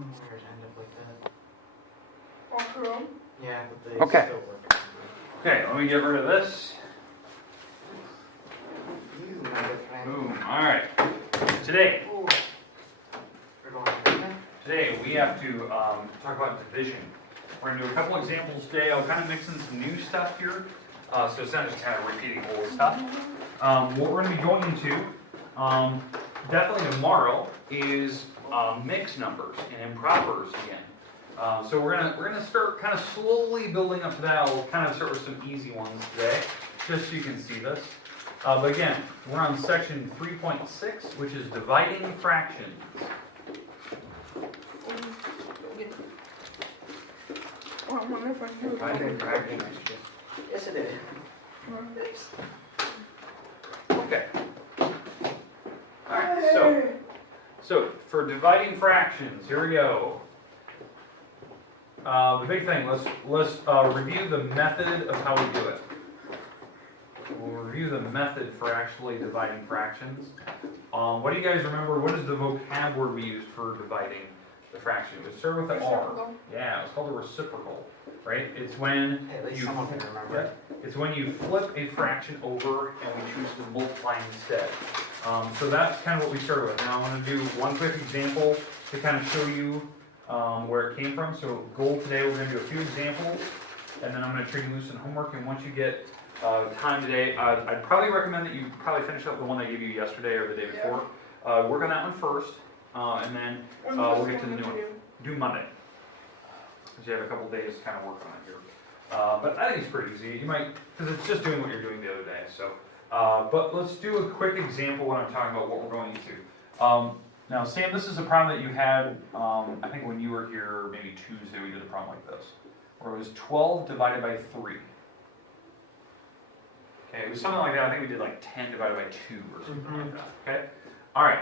Yours end up like that. Walk Yeah, but they Okay. still work. Okay, let me get rid of this. You, my good friend. Boom. All right. Today Ooh. We're going to dinner? Today we have to talk about division. We're going to do a couple examples today. I'll kind of mix in some new stuff here, so it's not just kind of repeating old stuff. What we're going to be going into, definitely tomorrow, is mixed numbers and impropers again. So we're gonna start kind of slowly building up to that. I'll kind of start with some easy ones today, just so you can see this. But again, we're on section 3.6, which is dividing fractions. I wonder if I can do it. I didn't practice. Yes, it did. Okay. Alright, so for dividing fractions, here we go. The big thing, let's review the method of how we do it. We'll review the method for actually dividing fractions. What do you guys remember? What is the vocab word we used for dividing the fraction? It would start with the R. Reciprocal. Yeah, it's called a reciprocal, right? It's when Hey, at least you someone can remember it. it's when you flip a fraction over and we choose to multiply instead. So that's kind of what we started with. Now I'm going to do one quick example to kind of show you where it came from. So goal today, we're going to do a few examples, and then I'm going to treat you loose in homework. And once you get time today, I'd probably recommend that you probably finish up the one I gave you yesterday or the day before. Work on that one first, and then we'll get to the new one. Do Monday, because you have a couple days to kind of work on it here. But I think it's pretty easy. You might, because it's just doing what you're doing the other day. So, but let's do a quick example when I'm talking about what we're going into. Now, Sam, this is a problem that you had, I think when you were here, maybe Tuesday, we did a problem like this, where it was 12 divided by 3. Okay, it was something like that. I think we did like 10 divided by 2 or something like that. Okay? All right.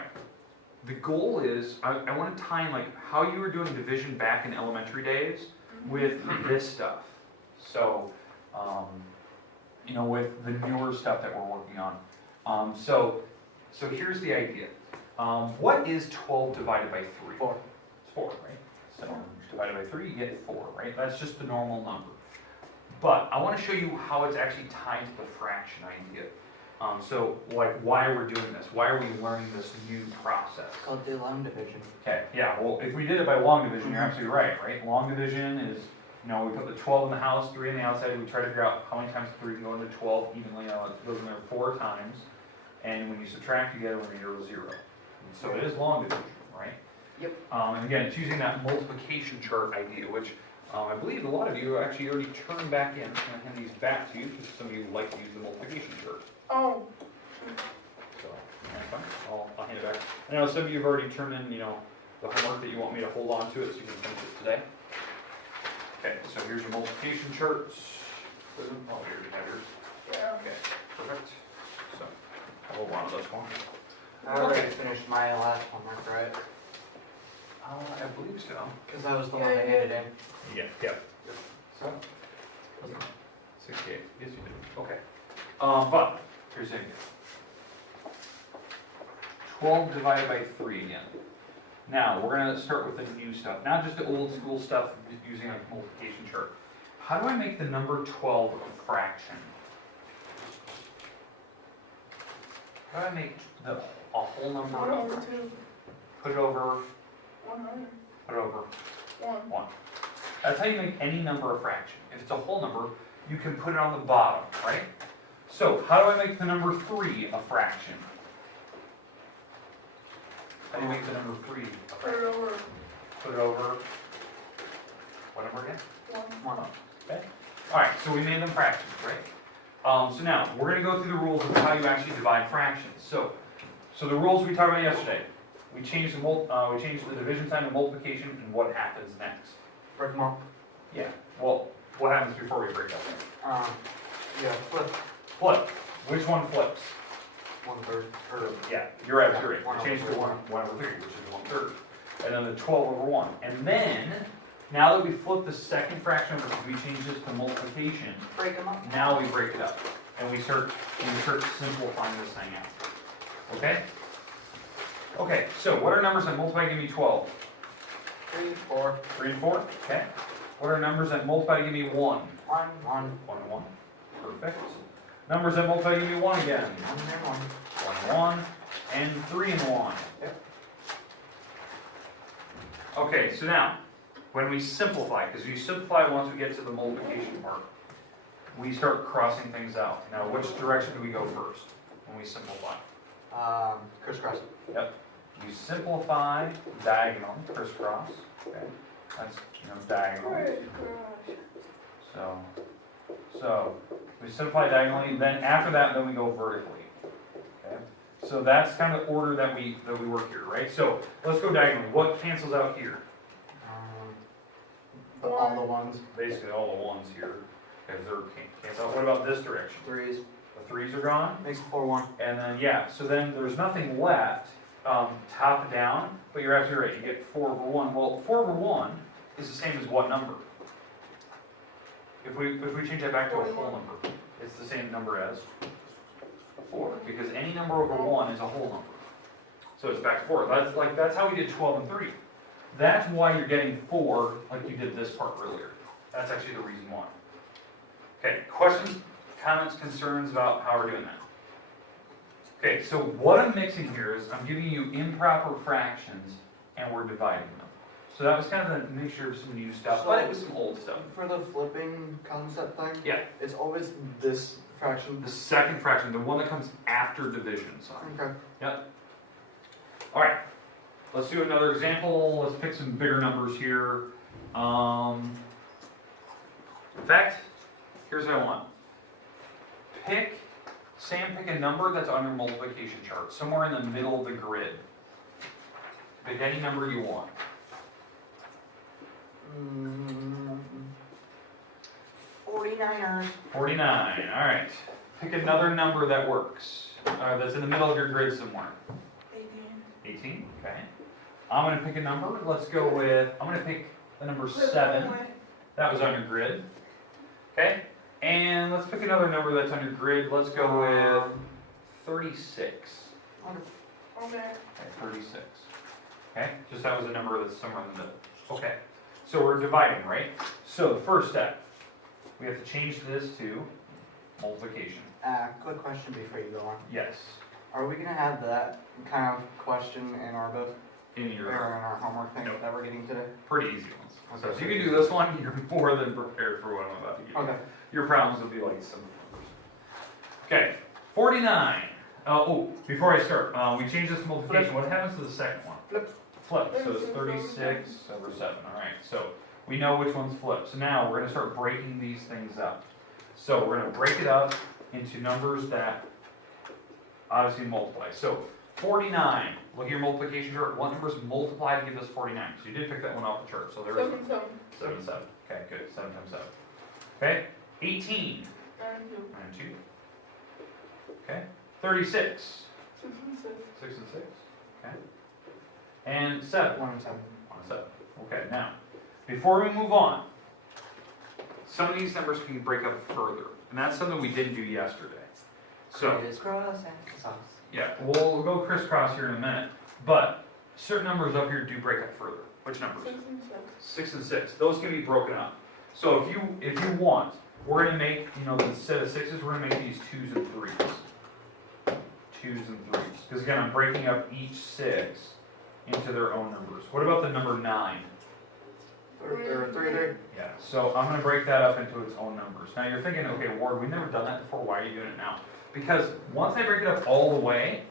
The goal is, I want to tie in like how you were doing division back in elementary days with this stuff. So, you know, with the newer stuff that we're working on. So here's the idea. What is 12 divided by 3? 4. It's 4, right? So divided by 3, you get 4, right? That's just the normal number. But I want to show you how it's actually tied to the fraction idea. So, like, why we're doing this. Why are we learning this new process? It's called the long division. Okay, yeah, well, if we did it by long division, you're absolutely right? Long division is, you know, we put the 12 in the house, 3 on the outside, we try to figure out how many times 3 can go into 12 evenly. It goes in there 4 times, and when you subtract, you get a remainder of 0. And so it is long division, right? Yep. And again, it's using that multiplication chart idea, which I believe a lot of you actually already turned back in. I'm going to hand these back to you, because some of you like to use the multiplication chart. Oh. So, that's fine. I'll hand it back. I know some of you have already turned in, you know, the homework that you want me to hold on to it so you can finish it today. Okay, so here's your multiplication charts. Oh, here you have yours. Yeah. Okay, perfect. So, I'll hold on to this one. I already finished my last homework, right? I believe so. Because that was the Yeah, one I yeah. handed in. Yeah. So, 68. Yes, you did. Okay. But, here's the idea. 12 divided by 3 again. Now, we're going to start with the new stuff, not just the old school stuff using a multiplication chart. How do I make the number 12 a fraction? How do I make a whole number 1 a over fraction? 2. Put it over, 100. put it over 1. 1. That's how you make any number a fraction. If it's a whole number, you can put it on the bottom, right? So, how do I make the number 3 a fraction? How do you make the number 3 a Put fraction? it over Put it over, what number again? 1. 1. Okay? Alright, so we made them fractions, right? So now, we're going to go through the rules of how you actually divide fractions. So the rules we talked about yesterday. We changed the division sign to multiplication, and what happens next? Break them up. Yeah, well, what happens before we break up? Yeah, flip. Flip. Which one flips? 1/3. Or Yeah, you're absolutely right. 1 We changed over to 3. 1 over 3, which is 1/3. And then the 12 over 1. And then, now that we flip the second fraction over, we change this to multiplication, break them up. now we break it up. And we start simplifying this thing out. Okay? Okay, so what are numbers that multiply give me 12? 3, 4, 3 and 4, okay. What are numbers that multiply to give me 1? 1, 1, 1 and 1, perfect. Numbers that multiply to give me 1 again. 1 and 1. 1 and 1, and 3 and 1. Yep. Okay, so now, when we simplify, because we simplify once we get to the multiplication part, we start crossing things out. Now, which direction do we go first when we simplify? Crisscross. Yep. You simplify diagonal, crisscross. Okay. That's diagonal. So we simplify diagonally. Then after that, then we go vertically. Okay. So that's kind of the order that we work here, right? So let's go diagonally. What cancels out here? All the ones. Basically all the ones here, because they're cancel out. What about this direction? 3s. The 3s are gone. Makes it 4, 1. And then, yeah, so then there's nothing left, top down, but you're absolutely right, you get 4 over 1. Well, 4 over 1 is the same as what number? If we change that back to a whole number, it's the same number as 4, because any number over 1 is a whole number. So it's back to 4. That's how we did 12 and 3. That's why you're getting 4 like you did this part earlier. That's actually the reason why. Okay, questions, comments, concerns about how we're doing that? Okay, so what I'm mixing here is I'm giving you improper fractions and we're dividing them. So that was kind of a mixture of some new stuff, but it was some old stuff. For the flipping concept thing, Yeah. it's always this fraction. The second fraction, the one that comes after division, sorry. Okay. Yep. All right, let's do another example. Let's pick some bigger numbers here. In fact, here's what I want. Pick a number that's on your multiplication chart, somewhere in the middle of the grid. Pick any number you want. 49ers. 49, all right. Pick another number that works, that's in the middle of your grid somewhere. 18, okay. I'm going to pick a number. Let's go with, I'm going to pick the number 7. That was on your grid. Okay. And let's pick another number that's on your grid. Let's go with 36. Okay. 36. Okay. Just that was a number that's somewhere in the middle. Okay. So we're dividing, right? So the first step, we have to change this to multiplication. Quick question before you go on. Yes. Are we going to have that kind of question in our book? In Or in your our homework thing Nope. that we're getting today? pretty easy ones. So if you can do this one, you're more than prepared for what I'm about to give you. Okay. Your problems will be like some numbers. Okay, 49. Before I start, we changed this to multiplication. What happens to the second one? Flip. So it's 36 over 7. All right, so we know which one's flipped. So now we're going to start breaking these things up. So we're going to break it up into numbers that obviously multiply. So 49, look at your multiplication chart. What numbers multiply to give us 49? So you did pick that one off the chart. So there is 7 and 7. Okay, good. 7 times 7. Okay, 18. 9 and 2. Okay, 36. 6 and 6. Okay. And 7. 1 and 7. 1 and 7. Okay, now, before we move on, some of these numbers can break up further. And that's something we didn't do yesterday. So, Crisscross and sauce. yeah, we'll go crisscross here in a minute. But certain numbers up here do break up further. Which numbers? 6 and 6. Those can be broken up. So if you want, we're going to make, instead of 6s, we're going to make these 2s and 3s. 2s and 3s. Because again, I'm breaking up each 6 into their own numbers. What about the number 9? 3. Yeah, so I'm going to break that up into its own numbers. Now you're thinking, okay, Ward, we've never done that before. Why are you doing it now? Because once I break it up all the way,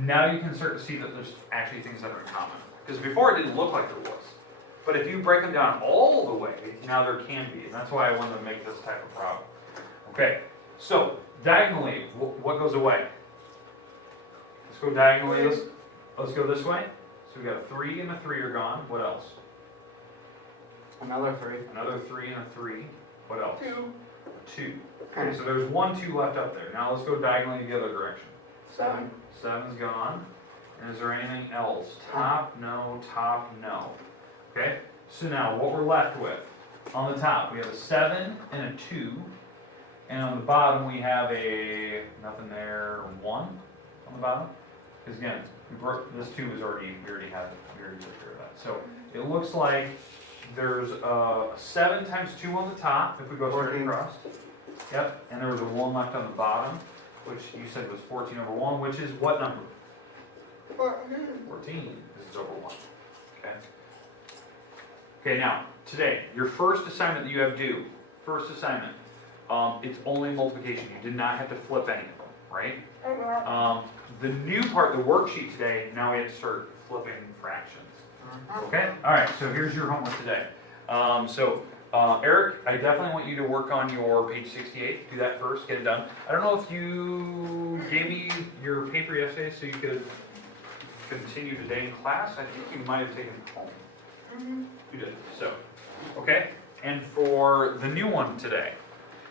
now you can start to see that there's actually things that are in common. Because before it didn't look like there was. But if you break them down all the way, now there can be. And that's why I wanted to make this type of problem. Okay, so diagonally, what goes away? Let's go diagonally. Let's go this way. So we got a 3 and a 3 are gone. What else? Another 3. Another 3 and a 3. What else? 2. 2. Okay, so there's 1, 2 left up there. Now let's go diagonally the other direction. 7. 7's gone. And is there anything else? Top, no. Top, no. Okay, so now what we're left with, on the top we have a 7 and a 2, and on the bottom we have a, nothing there, a 1 on the bottom. Because again, This too is already, we already took care of that. So it looks like there's 7 times 2 on the top, if we go straight 14. across. Yep, and there was a 1 left on the bottom, which you said was 14 over 1, which is what number? 14. This is over 1. Okay. Okay, now, today, your first assignment that you have due, first assignment, it's only multiplication. You did not have to flip any of them, right? The new part, the worksheet today, now we have to start flipping fractions. Okay? Alright, so here's your homework today. Eric, I definitely want you to work on your page 68. Do that first, get it done. I don't know if you gave me your paper yesterday so you could continue today in class. I think you might have taken it home. You did. So, okay? And for the new one today,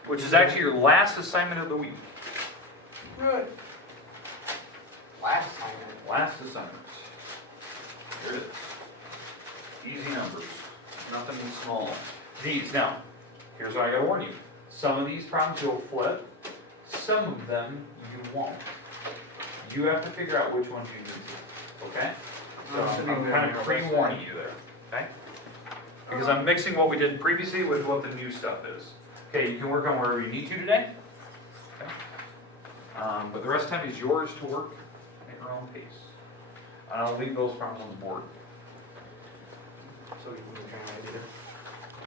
which is actually your last assignment of the week. Good. Last assignment. Last assignment. Here it is. Easy numbers. Nothing small. These, now, here's what I gotta warn you. Some of these problems you'll flip. Some of them you won't. You have to figure out which ones you need to. Okay? So I'm kind of pre-warning you there. Okay? Because I'm mixing what we did previously with what the new stuff is. Okay, you can work on wherever you need to today. Okay? But the rest of the time is yours to work at your own pace. I'll leave those problems on the board. So we can try to do this.